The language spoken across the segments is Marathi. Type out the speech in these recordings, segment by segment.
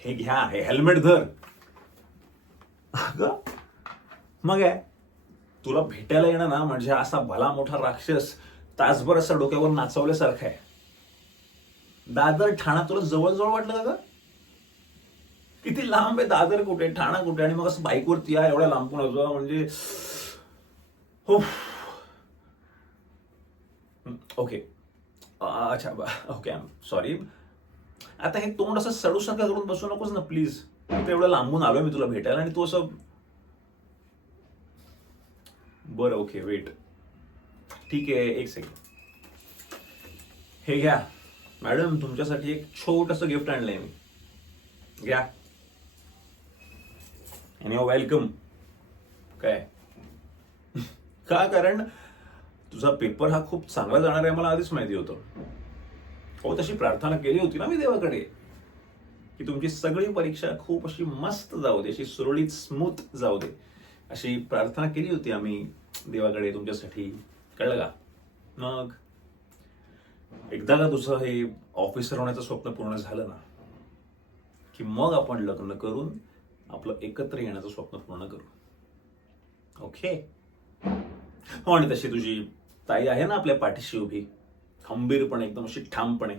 हे घ्या, हे हेल्मेट धर. अगं मग आहे, तुला भेटायला येणं ना म्हणजे असा भला मोठा राक्षस तासभर असं डोक्यावर नाचवल्यासारखं आहे. दादर ठाणा तुला जवळ जवळ वाटलं का ग? किती लांब आहे दादर कुठे, ठाणा कुठे, आणि मग असं बाईकवरती या एवढ्या लांबून असं म्हणजे हो. ओके. अच्छा ओके, आय एम सॉरी. आता हे तोंड असं सडूसारखं करून बसू नकोस ना प्लीज. इथे एवढं लांबून आलोय मी तुला भेटायला आणि तू असं. बरं ओके वेट, ठीक आहे, एक सेकंड. हे घ्या मॅडम, तुमच्यासाठी एक छोटंसं गिफ्ट आणलंय मी. घ्या. आणि वेलकम. काय का? कारण तुझा पेपर हा खूप चांगला जाणार आहे मला आधीच माहिती होतं. हो, तशी प्रार्थना केली होती ना मी देवाकडे की तुमची सगळी परीक्षा खूप अशी मस्त जाऊ दे, अशी सुरळीत स्मूथ जाऊ दे, अशी प्रार्थना केली होती आम्ही देवाकडे तुमच्यासाठी. कळलं का? मग एकदा का तुझं हे ऑफिसर होण्याचं स्वप्न पूर्ण झालं ना की मग आपण लग्न करून आपलं एकत्र येण्याचं स्वप्न पूर्ण करू. ओके? हो, आणि तशी तुझी ताई आहे ना आपल्या पाठीशी उभी, खंबीरपणे, एकदम अशी ठामपणे.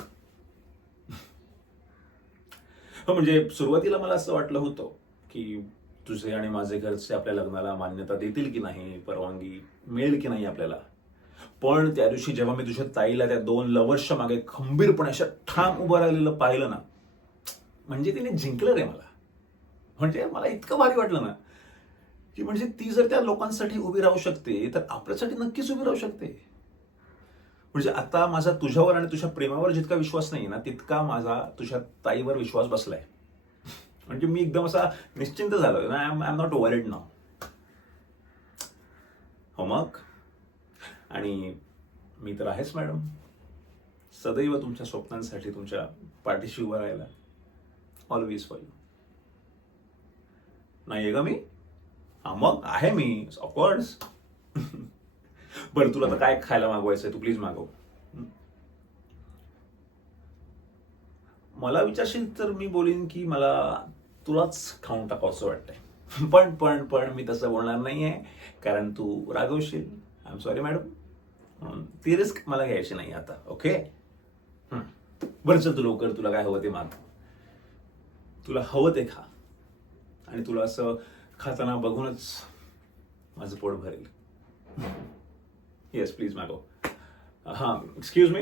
हो, म्हणजे सुरुवातीला मला असं वाटलं होतं की तुझे आणि माझे घरचे आपल्या लग्नाला मान्यता देतील की नाही, परवानगी मिळेल की नाही आपल्याला. पण त्या दिवशी जेव्हा मी तुझ्या ताईला त्या 2 लवर्सच्या मागे खंबीरपणे अशा ठाम उभं राहिलेलं पाहिलं ना, म्हणजे तिने जिंकलं रे मला. म्हणजे मला इतकं भारी वाटलं ना की म्हणजे ती जर त्या लोकांसाठी उभी राहू शकते तर आपल्यासाठी नक्कीच उभी राहू शकते. म्हणजे आता माझा तुझ्यावर आणि तुझ्या प्रेमावर जितका विश्वास नाही ना, तितका माझा तुझ्या ताईवर विश्वास बसलाय. म्हणजे मी एकदम असा निश्चिंत झालोय. आय एम नॉट वरिड नाव. हो मग. आणि मी तर आहेच मॅडम, सदैव तुमच्या स्वप्नांसाठी तुमच्या पाठीशी उभा राहायला. Always for you. नाहीये का मी? हा मग आहे मी, ऑफकोर्स. बरं, तुला तर काय खायला मागवायचंय, तू प्लीज मागव. मला विचारशील तर मी बोलीन की मला तुलाच खाऊन टाकावं वाटतंय. पण मी तसं बोलणार नाहीये, कारण तू रागवशील. I am sorry madam. ती रिस्क मला घ्यायची नाही आता. ओके? बरं चल, तू लवकर तुला काय हवं ते माग. तुला हवं ते खा, आणि तुला असं खाताना बघूनच माझं पोट भरेल. येस प्लीज मागव. हां, एक्सक्यूज मी.